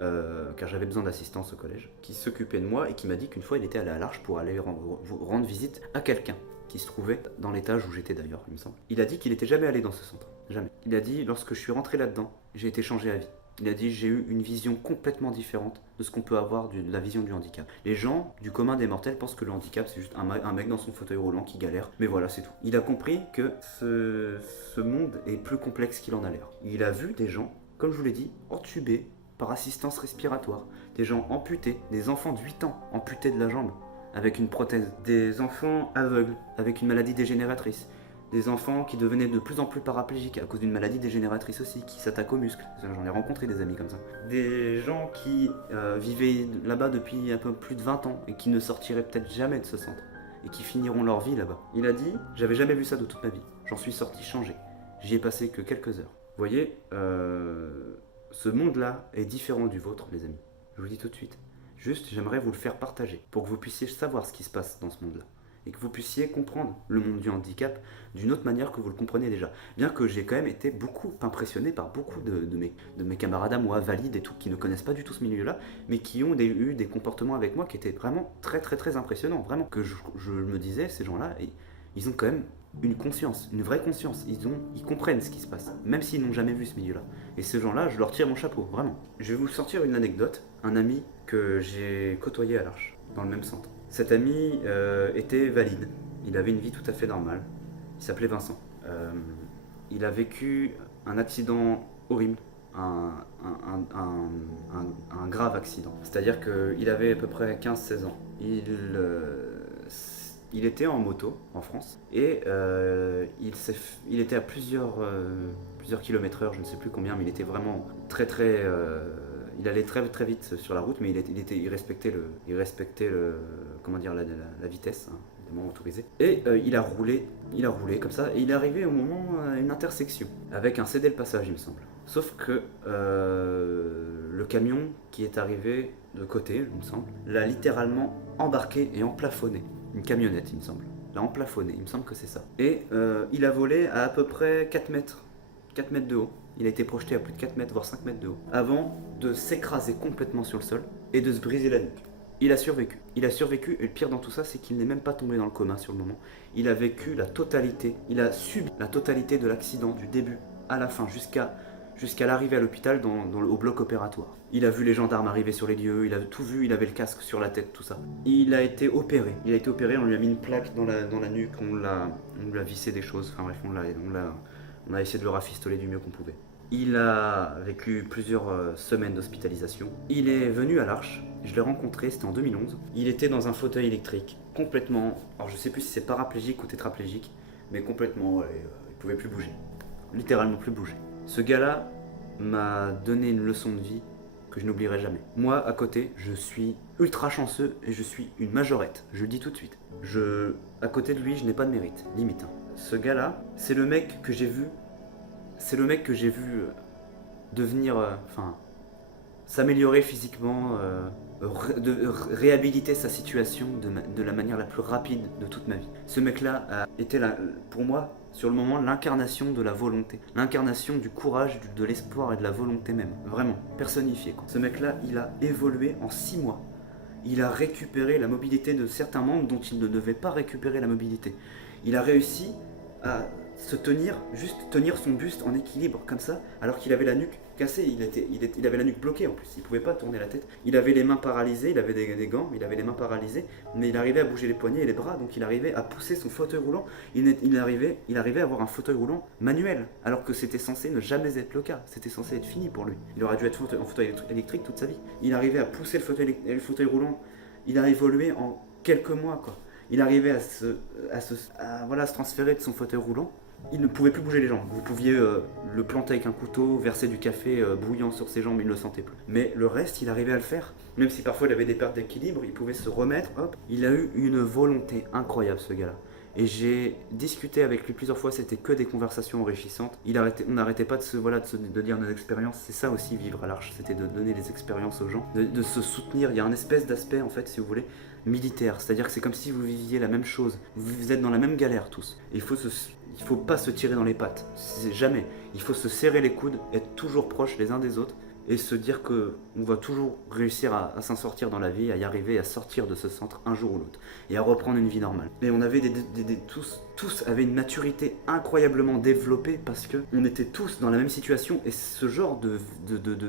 car j'avais besoin d'assistance au collège, qui s'occupait de moi et qui m'a dit qu'une fois il était allé à l'Arche pour aller rendre visite à quelqu'un qui se trouvait dans l'étage où j'étais d'ailleurs, il me semble. Il a dit qu'il n'était jamais allé dans ce centre. Jamais. Il a dit, lorsque je suis rentré là-dedans, j'ai été changé à vie. Il a dit j'ai eu une vision complètement différente de ce qu'on peut avoir de la vision du handicap. Les gens du commun des mortels pensent que le handicap c'est juste un mec dans son fauteuil roulant qui galère, mais voilà c'est tout. Il a compris que ce monde est plus complexe qu'il en a l'air. Il a vu des gens, comme je vous l'ai dit, entubés par assistance respiratoire, des gens amputés, des enfants de 8 ans amputés de la jambe avec une prothèse, des enfants aveugles avec une maladie dégénératrice, des enfants qui devenaient de plus en plus paraplégiques à cause d'une maladie dégénératrice aussi, qui s'attaquent aux muscles. J'en ai rencontré des amis comme ça. Des gens qui vivaient là-bas depuis un peu plus de 20 ans et qui ne sortiraient peut-être jamais de ce centre et qui finiront leur vie là-bas. Il a dit, j'avais jamais vu ça de toute ma vie. J'en suis sorti changé. J'y ai passé que quelques heures. Vous voyez, ce monde-là est différent du vôtre, les amis. Je vous le dis tout de suite. Juste, j'aimerais vous le faire partager pour que vous puissiez savoir ce qui se passe dans ce monde-là. Et que vous puissiez comprendre le monde du handicap d'une autre manière que vous le comprenez déjà. Bien que j'ai quand même été beaucoup impressionné par beaucoup de mes camarades à moi, valides et tout, qui ne connaissent pas du tout ce milieu-là, mais qui ont eu des comportements avec moi qui étaient vraiment très très très impressionnants. Vraiment, que je me disais, ces gens-là, ils ont quand même une conscience, une vraie conscience. Ils comprennent ce qui se passe, même s'ils n'ont jamais vu ce milieu-là. Et ces gens-là, je leur tire mon chapeau, vraiment. Je vais vous sortir une anecdote. Un ami que j'ai côtoyé à l'Arche, dans le même centre. Cet ami était valide. Il avait une vie tout à fait normale. Il s'appelait Vincent. Il a vécu un accident horrible, un grave accident. C'est-à-dire qu'il avait à peu près 15-16 ans. Il était en moto en France et il était à plusieurs kilomètres heure, je ne sais plus combien, mais il était vraiment très très... il allait très très vite sur la route, mais il respectait comment dire, la vitesse, hein, évidemment autorisée. Et il a roulé comme ça, et il est arrivé au moment à une intersection, avec un cédé le passage, il me semble. Sauf que le camion qui est arrivé de côté, il me semble, l'a littéralement embarqué et emplafonné. Une camionnette, il me semble. L'a emplafonné, il me semble que c'est ça. Et il a volé à peu près 4 mètres de haut. Il a été projeté à plus de 4 mètres, voire 5 mètres de haut, avant de s'écraser complètement sur le sol et de se briser la nuque. Il a survécu. Il a survécu, et le pire dans tout ça, c'est qu'il n'est même pas tombé dans le coma sur le moment. Il a vécu la totalité, il a subi la totalité de l'accident du début à la fin, jusqu'à l'arrivée à l'hôpital au bloc opératoire. Il a vu les gendarmes arriver sur les lieux, il a tout vu, il avait le casque sur la tête, tout ça. Il a été opéré, on lui a mis une plaque dans la nuque, on lui a vissé des choses, enfin bref, on a essayé de le rafistoler du mieux qu'on pouvait. Il a vécu plusieurs semaines d'hospitalisation. Il est venu à l'Arche, je l'ai rencontré, c'était en 2011. Il était dans un fauteuil électrique, complètement, alors je sais plus si c'est paraplégique ou tétraplégique, mais complètement, il pouvait plus bouger. Littéralement plus bouger. Ce gars-là m'a donné une leçon de vie que je n'oublierai jamais. Moi, à côté, je suis ultra chanceux et je suis une majorette. Je le dis tout de suite. À côté de lui, je n'ai pas de mérite, limite. Hein. Ce gars-là, c'est le mec que j'ai vu devenir, s'améliorer physiquement, réhabiliter sa situation de la manière la plus rapide de toute ma vie. Ce mec-là a été, pour moi, sur le moment, l'incarnation de la volonté, l'incarnation du courage, de l'espoir et de la volonté même, vraiment, personnifié, quoi. Ce mec-là, il a évolué en 6 mois. Il a récupéré la mobilité de certains membres dont il ne devait pas récupérer la mobilité. Il a réussi à se tenir, juste tenir son buste en équilibre comme ça, alors qu'il avait la nuque cassée, il avait la nuque bloquée en plus, il pouvait pas tourner la tête, il avait les mains paralysées, il avait des gants, il avait les mains paralysées, mais il arrivait à bouger les poignets et les bras, donc il arrivait à pousser son fauteuil roulant, il arrivait à avoir un fauteuil roulant manuel, alors que c'était censé ne jamais être le cas, c'était censé être fini pour lui, il aurait dû être en fauteuil électrique toute sa vie, il arrivait à pousser le fauteuil roulant, il a évolué en quelques mois quoi. Il arrivait à se transférer de son fauteuil roulant. Il ne pouvait plus bouger les jambes. Vous pouviez le planter avec un couteau, verser du café bouillant sur ses jambes, il ne le sentait plus. Mais le reste, il arrivait à le faire. Même si parfois il avait des pertes d'équilibre, il pouvait se remettre, hop. Il a eu une volonté incroyable, ce gars-là. Et j'ai discuté avec lui plusieurs fois, c'était que des conversations enrichissantes. On n'arrêtait pas de dire nos expériences. C'est ça aussi, vivre à l'Arche, c'était de donner des expériences aux gens, de se soutenir. Il y a un espèce d'aspect, en fait, si vous voulez, militaire. C'est-à-dire que c'est comme si vous viviez la même chose. Vous êtes dans la même galère tous. Et il faut pas se tirer dans les pattes. Jamais. Il faut se serrer les coudes, être toujours proches les uns des autres et se dire que on va toujours réussir à s'en sortir dans la vie, à y arriver, à sortir de ce centre un jour ou l'autre, et à reprendre une vie normale. Et on avait tous avaient une maturité incroyablement développée parce que on était tous dans la même situation, et ce genre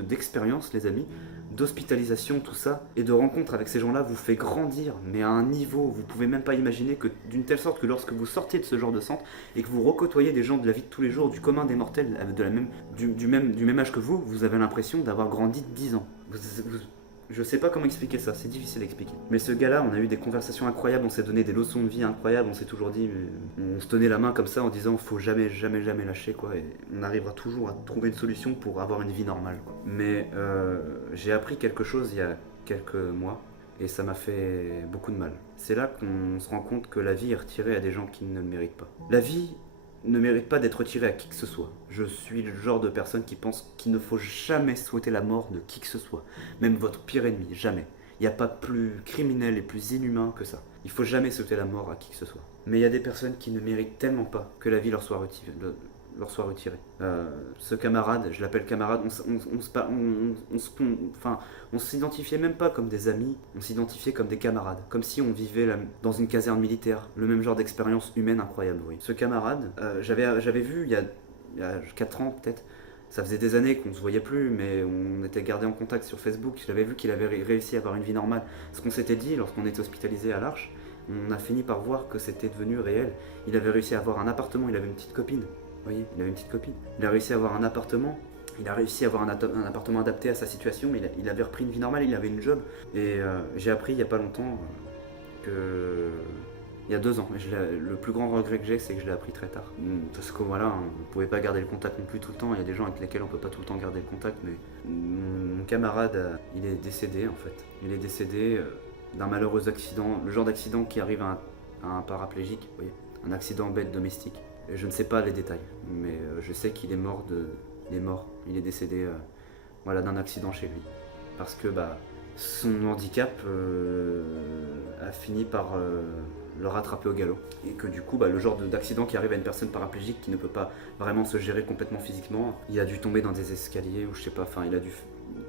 d'expérience, les amis, d'hospitalisation, tout ça, et de rencontre avec ces gens-là vous fait grandir, mais à un niveau, vous pouvez même pas imaginer, que d'une telle sorte que lorsque vous sortiez de ce genre de centre et que vous recôtoyez des gens de la vie de tous les jours, du commun des mortels, du même âge que vous, vous avez l'impression d'avoir grandi de 10 ans. Je sais pas comment expliquer ça, c'est difficile à expliquer. Mais ce gars-là, on a eu des conversations incroyables, on s'est donné des leçons de vie incroyables, on s'est toujours dit, on se tenait la main comme ça en disant faut jamais, jamais, jamais lâcher quoi, et on arrivera toujours à trouver une solution pour avoir une vie normale quoi. Mais j'ai appris quelque chose il y a quelques mois, et ça m'a fait beaucoup de mal. C'est là qu'on se rend compte que la vie est retirée à des gens qui ne le méritent pas. La vie ne mérite pas d'être retirée à qui que ce soit. Je suis le genre de personne qui pense qu'il ne faut jamais souhaiter la mort de qui que ce soit. Même votre pire ennemi, jamais. Il n'y a pas plus criminel et plus inhumain que ça. Il faut jamais souhaiter la mort à qui que ce soit. Mais il y a des personnes qui ne méritent tellement pas que la vie leur soit retirée. Ce camarade, je l'appelle camarade, on s'identifiait même pas comme des amis, on s'identifiait comme des camarades, comme si on vivait dans une caserne militaire, le même genre d'expérience humaine incroyable. Oui. Ce camarade, j'avais vu il y a 4 ans peut-être, ça faisait des années qu'on se voyait plus, mais on était gardé en contact sur Facebook. J'avais vu qu'il avait réussi à avoir une vie normale. Ce qu'on s'était dit lorsqu'on était hospitalisé à l'Arche, on a fini par voir que c'était devenu réel. Il avait réussi à avoir un appartement, il avait une petite copine. Vous voyez, il avait une petite copine. Il a réussi à avoir un appartement. Il a réussi à avoir un appartement adapté à sa situation. Il avait repris une vie normale, il avait une job. Et j'ai appris il n'y a pas longtemps que... Il y a 2 ans. Le plus grand regret que j'ai, c'est que je l'ai appris très tard. Parce que voilà, on ne pouvait pas garder le contact non plus tout le temps. Il y a des gens avec lesquels on ne peut pas tout le temps garder le contact. Mais mon camarade, il est décédé en fait. Il est décédé d'un malheureux accident. Le genre d'accident qui arrive à un paraplégique. Vous voyez, un accident bête domestique. Je ne sais pas les détails, mais je sais qu'il est mort il est décédé voilà, d'un accident chez lui. Parce que son handicap a fini par le rattraper au galop. Et que du coup, le genre d'accident qui arrive à une personne paraplégique qui ne peut pas vraiment se gérer complètement physiquement, il a dû tomber dans des escaliers, ou je sais pas, enfin il a dû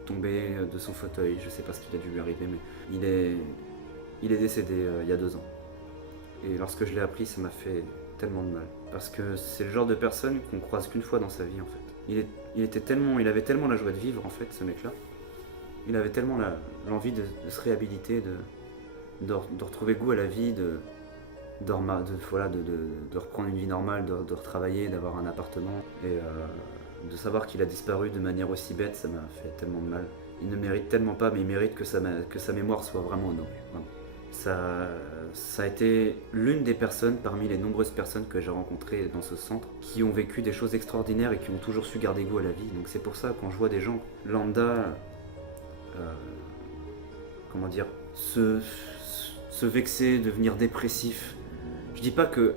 tomber de son fauteuil, je sais pas ce qu'il a dû lui arriver, mais il est décédé il y a 2 ans. Et lorsque je l'ai appris, ça m'a fait tellement de mal. Parce que c'est le genre de personne qu'on croise qu'une fois dans sa vie en fait. Il avait tellement la joie de vivre en fait, ce mec-là. Il avait tellement l'envie de se réhabiliter, de retrouver goût à la vie, de reprendre une vie normale, de retravailler, d'avoir un appartement. Et de savoir qu'il a disparu de manière aussi bête, ça m'a fait tellement de mal. Il ne mérite tellement pas, mais il mérite que sa mémoire soit vraiment honorée. Vraiment. Ça a été l'une des personnes, parmi les nombreuses personnes que j'ai rencontrées dans ce centre, qui ont vécu des choses extraordinaires et qui ont toujours su garder goût à la vie. Donc c'est pour ça, quand je vois des gens lambda, se vexer, devenir dépressif, je dis pas que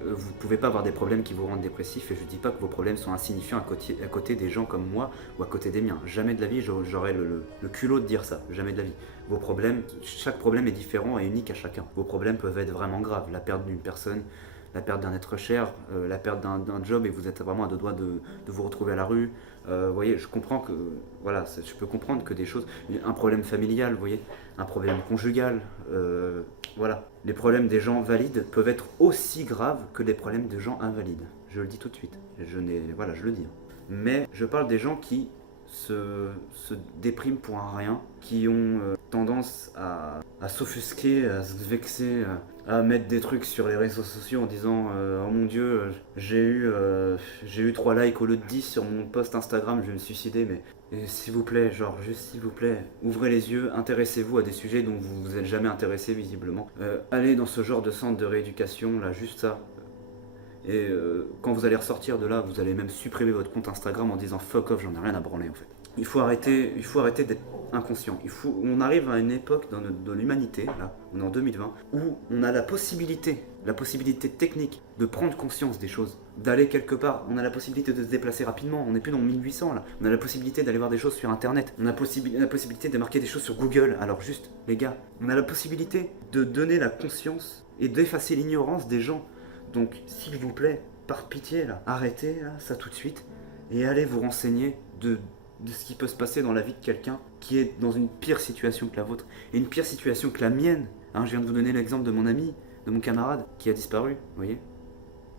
vous pouvez pas avoir des problèmes qui vous rendent dépressif, et je dis pas que vos problèmes sont insignifiants à côté des gens comme moi ou à côté des miens. Jamais de la vie j'aurais le culot de dire ça, jamais de la vie. Vos problèmes, chaque problème est différent et unique à chacun. Vos problèmes peuvent être vraiment graves, la perte d'une personne, la perte d'un être cher, la perte d'un job et vous êtes vraiment à 2 doigts de vous retrouver à la rue. Vous voyez, je comprends que, voilà, je peux comprendre que des choses, un problème familial, vous voyez, un problème conjugal, voilà. Les problèmes des gens valides peuvent être aussi graves que les problèmes des gens invalides. Je le dis tout de suite. Je le dis. Mais je parle des gens qui se dépriment pour un rien, qui ont tendance à s'offusquer, à se vexer, à mettre des trucs sur les réseaux sociaux en disant oh mon dieu, j'ai eu 3 likes au lieu de 10 sur mon post Instagram, je vais me suicider. Mais s'il vous plaît, juste s'il vous plaît, ouvrez les yeux, intéressez-vous à des sujets dont vous vous êtes jamais intéressé visiblement. Allez dans ce genre de centre de rééducation, là, juste ça. Et quand vous allez ressortir de là, vous allez même supprimer votre compte Instagram en disant fuck off, j'en ai rien à branler en fait. Il faut arrêter d'être inconscient. On arrive à une époque de l'humanité, là, on est en 2020, où on a la possibilité technique de prendre conscience des choses, d'aller quelque part. On a la possibilité de se déplacer rapidement, on n'est plus dans 1800 là. On a la possibilité d'aller voir des choses sur internet, on a la possibilité de marquer des choses sur Google. Alors juste, les gars, on a la possibilité de donner la conscience et d'effacer l'ignorance des gens. Donc, s'il vous plaît, par pitié, là, arrêtez là, ça tout de suite et allez vous renseigner de ce qui peut se passer dans la vie de quelqu'un qui est dans une pire situation que la vôtre, et une pire situation que la mienne. Hein, je viens de vous donner l'exemple de mon ami, de mon camarade, qui a disparu, vous voyez.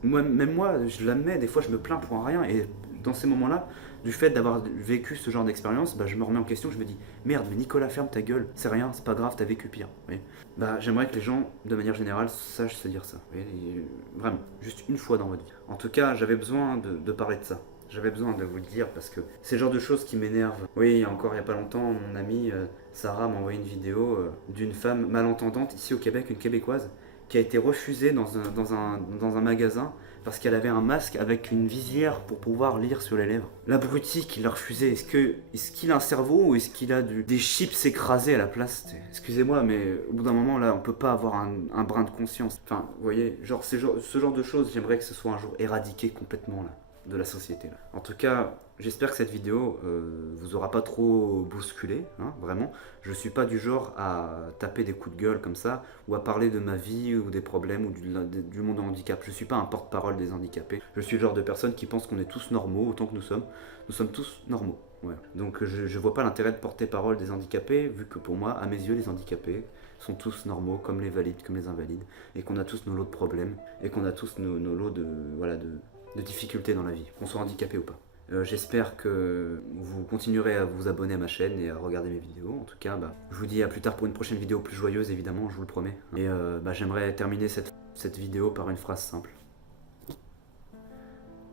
Même moi, je l'admets, des fois je me plains pour un rien, et dans ces moments-là, du fait d'avoir vécu ce genre d'expérience, bah, je me remets en question, je me dis merde, mais Nicolas, ferme ta gueule, c'est rien, c'est pas grave, t'as vécu pire. Vous voyez. Bah, j'aimerais que les gens, de manière générale, sachent se dire ça. Vous voyez, vraiment, juste une fois dans votre vie. En tout cas, j'avais besoin de parler de ça. J'avais besoin de vous le dire parce que c'est le genre de choses qui m'énervent. Oui, il y a pas longtemps, mon amie Sarah m'a envoyé une vidéo d'une femme malentendante ici au Québec, une Québécoise, qui a été refusée dans un magasin parce qu'elle avait un masque avec une visière pour pouvoir lire sur les lèvres. L'abruti qui l'a refusé, est-ce qu'il a un cerveau ou est-ce qu'il a des chips écrasés à la place? Excusez-moi, mais au bout d'un moment, là, on peut pas avoir un brin de conscience. Enfin, vous voyez, genre, ce genre de choses, j'aimerais que ce soit un jour éradiqué complètement, là, de la société. Là. En tout cas, j'espère que cette vidéo vous aura pas trop bousculé, hein, vraiment. Je suis pas du genre à taper des coups de gueule comme ça, ou à parler de ma vie, ou des problèmes, ou du monde du handicap. Je suis pas un porte-parole des handicapés. Je suis le genre de personne qui pense qu'on est tous normaux, autant que nous sommes. Nous sommes tous normaux. Ouais. Donc je vois pas l'intérêt de porter parole des handicapés, vu que pour moi, à mes yeux, les handicapés sont tous normaux, comme les valides, comme les invalides, et qu'on a tous nos lots de problèmes, et qu'on a tous nos lots de difficultés dans la vie, qu'on soit handicapé ou pas. J'espère que vous continuerez à vous abonner à ma chaîne et à regarder mes vidéos. En tout cas, je vous dis à plus tard pour une prochaine vidéo plus joyeuse, évidemment, je vous le promets. Et j'aimerais terminer cette vidéo par une phrase simple.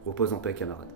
Repose en paix, camarade.